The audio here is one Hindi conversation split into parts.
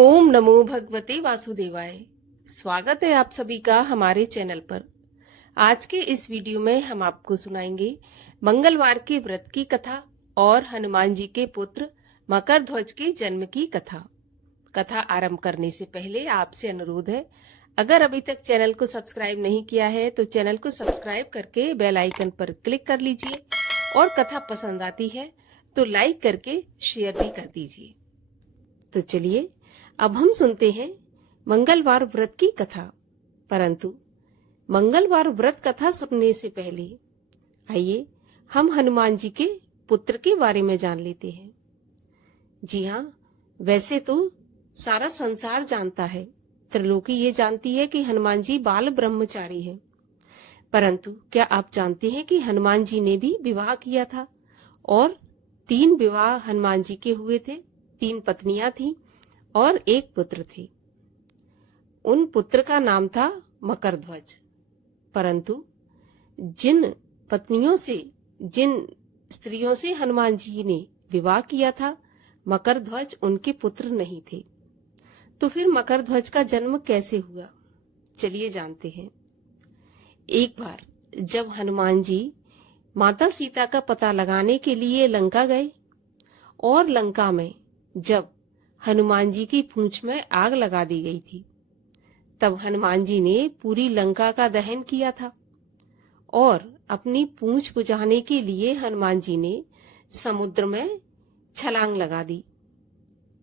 ओम नमो भगवते वासुदेवाय। स्वागत है आप सभी का हमारे चैनल पर। आज के इस वीडियो में हम आपको सुनाएंगे मंगलवार के व्रत की कथा और हनुमान जी के पुत्र मकर ध्वज के जन्म की कथा। कथा आरंभ करने से पहले आपसे अनुरोध है, अगर अभी तक चैनल को सब्सक्राइब नहीं किया है तो चैनल को सब्सक्राइब करके बेल आइकन पर क्लिक कर लीजिए और कथा पसंद आती है तो लाइक करके शेयर भी कर दीजिए। तो चलिए अब हम सुनते हैं मंगलवार व्रत की कथा। परंतु मंगलवार व्रत कथा सुनने से पहले आइए हम हनुमान जी के पुत्र के बारे में जान लेते हैं। जी हाँ, वैसे तो सारा संसार जानता है, त्रिलोकी ये जानती है कि हनुमान जी बाल ब्रह्मचारी हैं। परंतु क्या आप जानते हैं कि हनुमान जी ने भी विवाह किया था और 3 विवाह हनुमान जी के हुए थे। 3 पत्नियां थीं और 1 पुत्र थे। उन पुत्र का नाम था मकर ध्वज। परंतु जिन स्त्रियों से हनुमान जी ने विवाह किया था, मकर ध्वज उनके पुत्र नहीं थे। तो फिर मकर ध्वज का जन्म कैसे हुआ, चलिए जानते हैं। एक बार जब हनुमान जी माता सीता का पता लगाने के लिए लंका गए और लंका में जब हनुमान जी की पूंछ में आग लगा दी गई थी, तब हनुमान जी ने पूरी लंका का दहन किया था और अपनी पूंछ बुझाने के लिए हनुमान जी ने समुद्र में छलांग लगा दी।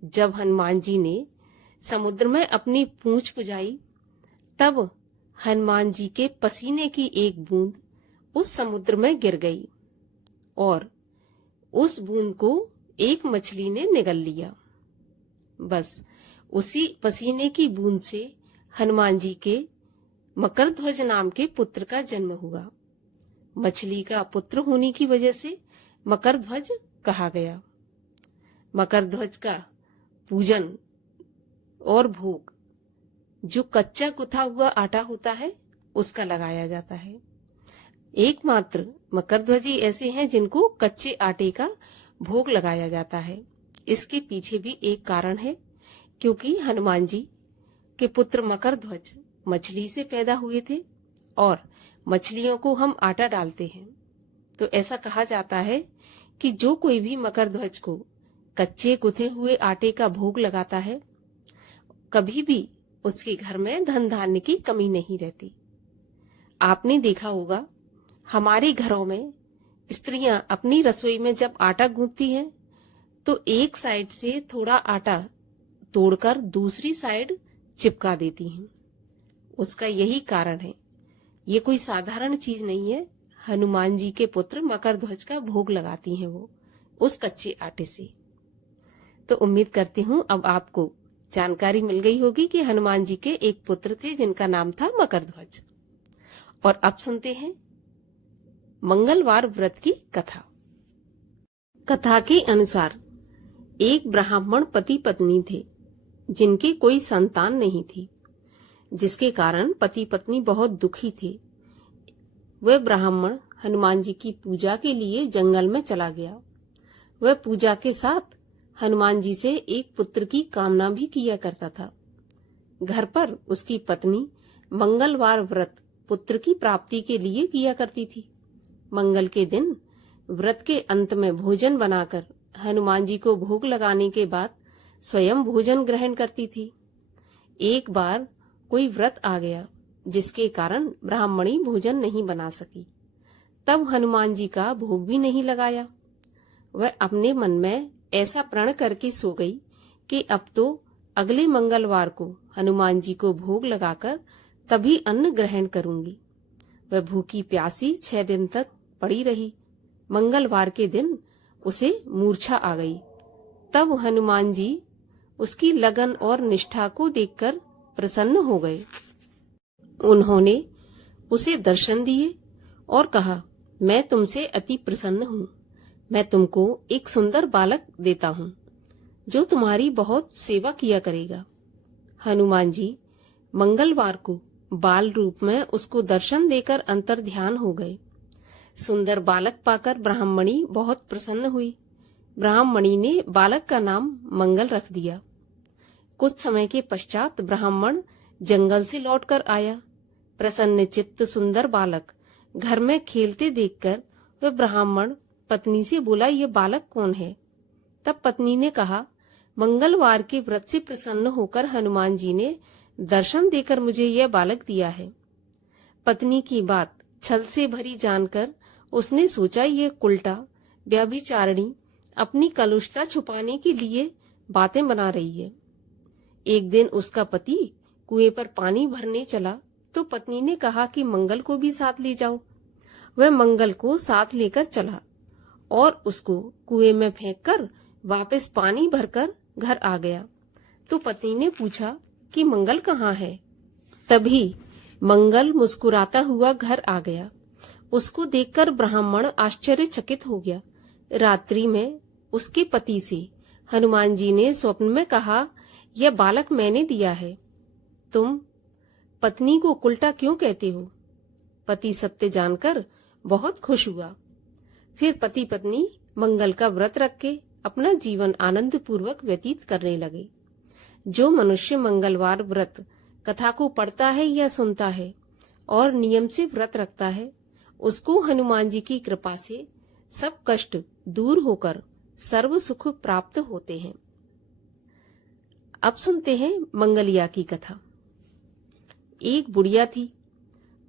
जब हनुमान जी ने समुद्र में अपनी पूंछ बुझाई, तब हनुमान जी के पसीने की एक बूंद उस समुद्र में गिर गई और उस बूंद को एक मछली ने निगल लिया। बस उसी पसीने की बूंद से हनुमान जी के मकर ध्वज नाम के पुत्र का जन्म हुआ। मछली का पुत्र होने की वजह से मकर ध्वज कहा गया। मकर ध्वज का पूजन और भोग जो कच्चा गुथा हुआ आटा होता है उसका लगाया जाता है। एकमात्र मकर ध्वजी ऐसे हैं जिनको कच्चे आटे का भोग लगाया जाता है। इसके पीछे भी एक कारण है, क्योंकि हनुमान जी के पुत्र मकर ध्वज मछली से पैदा हुए थे और मछलियों को हम आटा डालते हैं। तो ऐसा कहा जाता है कि जो कोई भी मकर ध्वज को कच्चे गुथे हुए आटे का भोग लगाता है, कभी भी उसके घर में धन धान्य की कमी नहीं रहती। आपने देखा होगा, हमारे घरों में स्त्रियां अपनी रसोई में जब आटा गूंथती हैं तो एक साइड से थोड़ा आटा तोड़कर दूसरी साइड चिपका देती हैं। उसका यही कारण है। ये कोई साधारण चीज नहीं है। हनुमान जी के पुत्र मकर ध्वज का भोग लगाती हैं वो उस कच्चे आटे से। तो उम्मीद करती हूँ अब आपको जानकारी मिल गई होगी कि हनुमान जी के एक पुत्र थे जिनका नाम था मकर ध्वज। और अब सुनते हैं मंगलवार व्रत की कथा। कथा के अनुसार एक ब्राह्मण पति पत्नी थे जिनके कोई संतान नहीं थी, जिसके कारण पति पत्नी बहुत दुखी थे। वह ब्राह्मण हनुमान जी की पूजा के लिए जंगल में चला गया। वह पूजा के साथ हनुमान जी से एक पुत्र की कामना भी किया करता था। घर पर उसकी पत्नी मंगलवार व्रत पुत्र की प्राप्ति के लिए किया करती थी। मंगल के दिन व्रत के अंत में भोजन बनाकर हनुमान जी को भोग लगाने के बाद स्वयं भोजन ग्रहण करती थी। एक बार कोई व्रत आ गया जिसके कारण ब्राह्मणी भोजन नहीं बना सकी। तब हनुमान जी का भोग भी नहीं लगाया। वह अपने मन में ऐसा प्रण करके सो गई कि अब तो अगले मंगलवार को हनुमान जी को भोग लगाकर तभी अन्न ग्रहण करूंगी। वह भूखी प्यासी 6 दिन तक पड़ी रही। मंगलवार के दिन उसे मूर्छा आ गई। तब हनुमान जी उसकी लगन और निष्ठा को देखकर प्रसन्न हो गए। उन्होंने उसे दर्शन दिए और कहा, मैं तुमसे अति प्रसन्न हूँ। मैं तुमको एक सुंदर बालक देता हूँ जो तुम्हारी बहुत सेवा किया करेगा। हनुमान जी मंगलवार को बाल रूप में उसको दर्शन देकर अंतर ध्यान हो गए। सुंदर बालक पाकर ब्राह्मणी बहुत प्रसन्न हुई। ब्राह्मणी ने बालक का नाम मंगल रख दिया। कुछ समय के पश्चात ब्राह्मण जंगल से लौटकर आया। प्रसन्न चित्त सुंदर बालक घर में खेलते देखकर वह ब्राह्मण पत्नी से बोला, ये बालक कौन है? तब पत्नी ने कहा, मंगलवार के व्रत से प्रसन्न होकर हनुमान जी ने दर्शन देकर मुझे यह बालक दिया है। पत्नी की बात छल से भरी जानकर उसने सोचा, ये कुलटा व्यभिचारिणी अपनी कलुषता छुपाने के लिए बातें बना रही है। एक दिन उसका पति कुएं पर पानी भरने चला तो पत्नी ने कहा कि मंगल को भी साथ ले जाओ। वह मंगल को साथ लेकर चला और उसको कुएं में फेंककर वापस पानी भरकर घर आ गया। तो पत्नी ने पूछा कि मंगल कहाँ है? तभी मंगल मुस्कुराता हुआ घर आ गया। उसको देखकर ब्राह्मण आश्चर्यचकित हो गया। रात्रि में उसके पति से हनुमान जी ने स्वप्न में कहा, यह बालक मैंने दिया है। तुम पत्नी को उल्टा क्यों कहते हो? पति सत्य जानकर बहुत खुश हुआ। फिर पति पत्नी मंगल का व्रत रख के अपना जीवन आनंद पूर्वक व्यतीत करने लगे। जो मनुष्य मंगलवार व्रत कथा को पढ़ता है या सुनता है और नियम से व्रत रखता है, उसको हनुमान जी की कृपा से सब कष्ट दूर होकर सर्व सुख प्राप्त होते हैं। अब सुनते हैं मंगलिया की कथा। एक बुढ़िया थी।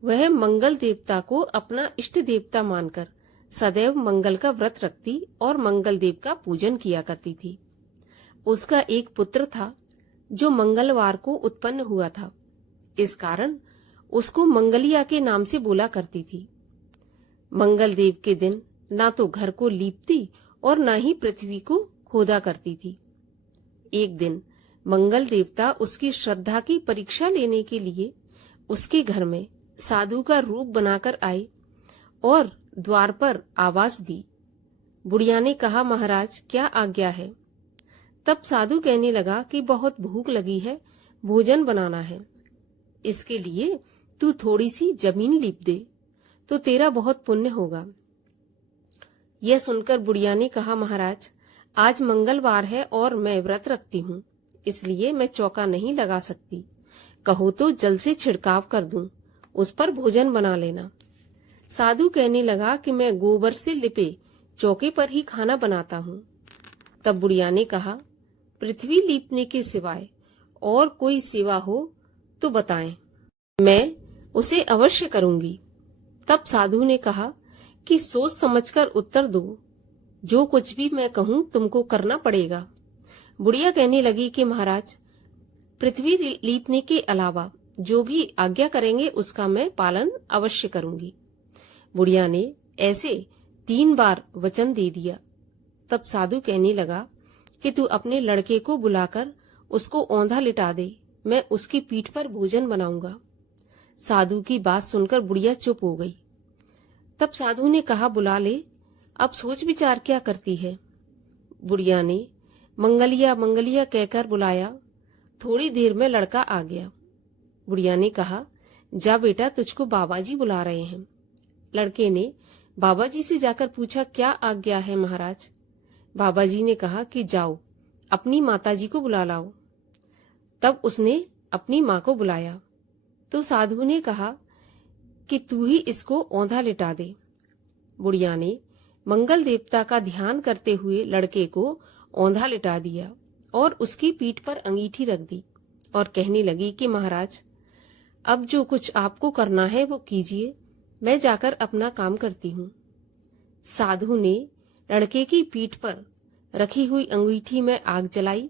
वह मंगल देवता को अपना इष्ट देवता मानकर सदैव मंगल का व्रत रखती और मंगल देव का पूजन किया करती थी। उसका एक पुत्र था जो मंगलवार को उत्पन्न हुआ था। इस कारण उसको मंगलिया के नाम से बोला करती थी। मंगल देव के दिन ना तो घर को लीपती और ना ही पृथ्वी को खोदा करती थी। एक दिन मंगल देवता उसकी श्रद्धा की परीक्षा लेने के लिए उसके घर में साधु का रूप बनाकर आए और द्वार पर आवाज दी। बुढ़िया ने कहा, महाराज क्या आज्ञा है? तब साधु कहने लगा कि बहुत भूख लगी है, भोजन बनाना है। इसके लिए तू थोड़ी सी जमीन लीप दे तो तेरा बहुत पुण्य होगा। यह सुनकर बुढ़िया ने कहा, महाराज आज मंगलवार है और मैं व्रत रखती हूँ, इसलिए मैं चौका नहीं लगा सकती। कहो तो जल से छिड़काव कर दूं, उस पर भोजन बना लेना। साधु कहने लगा कि मैं गोबर से लिपे चौके पर ही खाना बनाता हूँ। तब बुढ़िया ने कहा, पृथ्वी लीपने के सिवाय और कोई सेवा हो तो बताएं, मैं उसे अवश्य करूंगी। तब साधु ने कहा कि सोच समझकर उत्तर दो, जो कुछ भी मैं कहूँ तुमको करना पड़ेगा। बुढ़िया कहने लगी कि महाराज पृथ्वी लीपने के अलावा जो भी आज्ञा करेंगे उसका मैं पालन अवश्य करूंगी। बुढ़िया ने ऐसे 3 बार वचन दे दिया। तब साधु कहने लगा कि तू अपने लड़के को बुलाकर उसको औंधा लिटा दे, मैं उसकी पीठ पर भोजन बनाऊंगा। साधु की बात सुनकर बुढ़िया चुप हो गई। तब साधु ने कहा, बुला ले, अब सोच विचार क्या करती है? बुढ़िया ने मंगलिया मंगलिया कहकर बुलाया। थोड़ी देर में लड़का आ गया। बुढ़िया ने कहा, जा बेटा, तुझको बाबाजी बुला रहे हैं। लड़के ने बाबाजी से जाकर पूछा, क्या आज्ञा है महाराज? बाबाजी ने कहा कि जाओ अपनी माताजी को बुला लाओ। तब उसने अपनी माँ को बुलाया तो साधु ने कहा कि तू ही इसको औंधा लिटा दे। बुढ़िया ने मंगल देवता का ध्यान करते हुए लड़के को औंधा लिटा दिया और उसकी पीठ पर अंगीठी रख दी और कहने लगी कि महाराज अब जो कुछ आपको करना है वो कीजिए, मैं जाकर अपना काम करती हूँ। साधु ने लड़के की पीठ पर रखी हुई अंगीठी में आग जलाई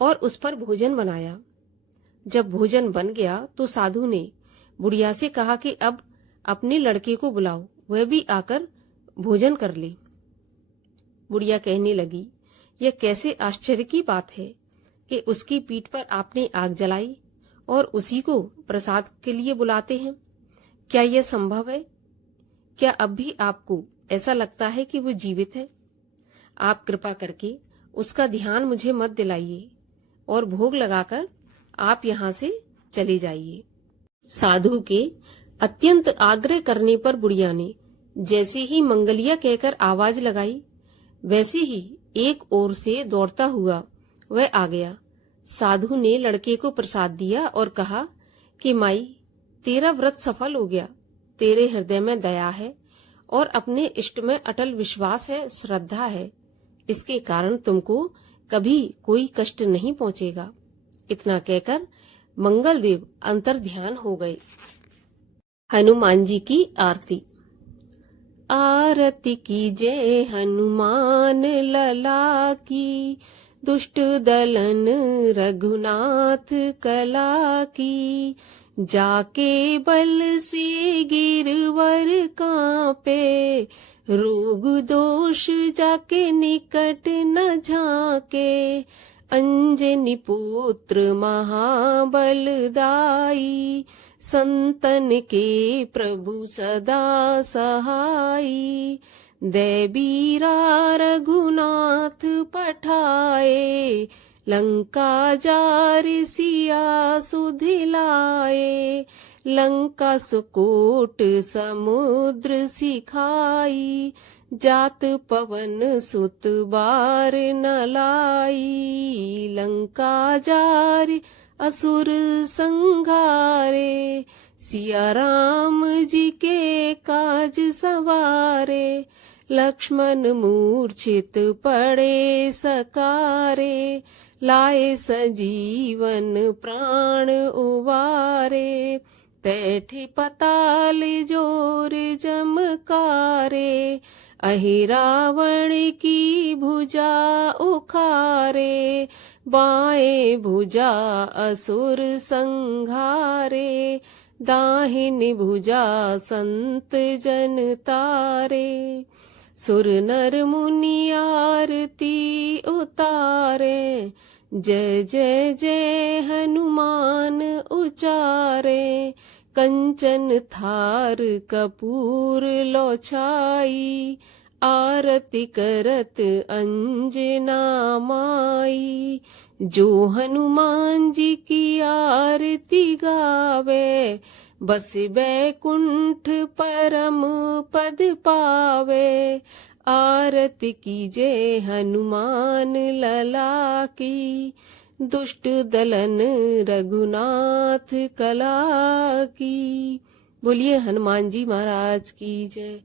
और उस पर भोजन बनाया। जब भोजन बन गया तो साधु ने बुढ़िया से कहा कि अब अपने लड़के को बुलाओ, वह भी आकर भोजन कर ले। बुढ़िया कहने लगी, यह कैसे आश्चर्य की बात है कि उसकी पीठ पर आपने आग जलाई और उसी को प्रसाद के लिए बुलाते हैं। क्या यह संभव है? क्या अब भी आपको ऐसा लगता है कि वो जीवित है? आप कृपा करके उसका ध्यान मुझे मत दिलाइए और भोग लगाकर आप यहाँ से चले जाइए। साधु के अत्यंत आग्रह करने पर बुढ़िया ने जैसे ही मंगलिया कहकर आवाज लगाई, वैसे ही एक ओर से दौड़ता हुआ वह आ गया। साधु ने लड़के को प्रसाद दिया और कहा कि माई, तेरा व्रत सफल हो गया। तेरे हृदय में दया है और अपने इष्ट में अटल विश्वास है, श्रद्धा है। इसके कारण तुमको कभी कोई कष्ट नहीं पहुंचेगा। इतना कहकर मंगल देव अंतर ध्यान हो गए। हनुमान जी की आरती। आरती कीजय हनुमान लला की, दुष्ट दलन रघुनाथ कला की। जाके बल से गिरवर कांपे, रोग दोष जाके निकट न झाके। अंजनी पुत्र महाबलदाई, संतन के प्रभु सदा सहाई। दैबीरा रघुनाथ पठाए, लंका जार सिया सुधिलाए। लंका सुकोट समुद्र सिखाई, जात पवन सुत बार न लाई। लंका जार असुर संघारे, सिया राम जी के काज सवारे। लक्ष्मण मूर्छित पड़े सकारे, लाए सजीवन प्राण उबारे। बैठे पताल जोर जमकारे, अहि रावण की भुजा उखारे। बाएं भुजा असुर संघारे, दाहिनी भुजा संत जन तारे। सुर नर मुनि आरती उतारे, जय जय जय हनुमान उचारे। कंचन थार कपूर लो छाई, आरती करत अंजना माई। जो हनुमान जी की आरती गावे, बस बैकुंठ परम पद पावे। आरती कीजय हनुमान लला की, दुष्ट दलन रघुनाथ कला की। बोलिए हनुमान जी महाराज की जय।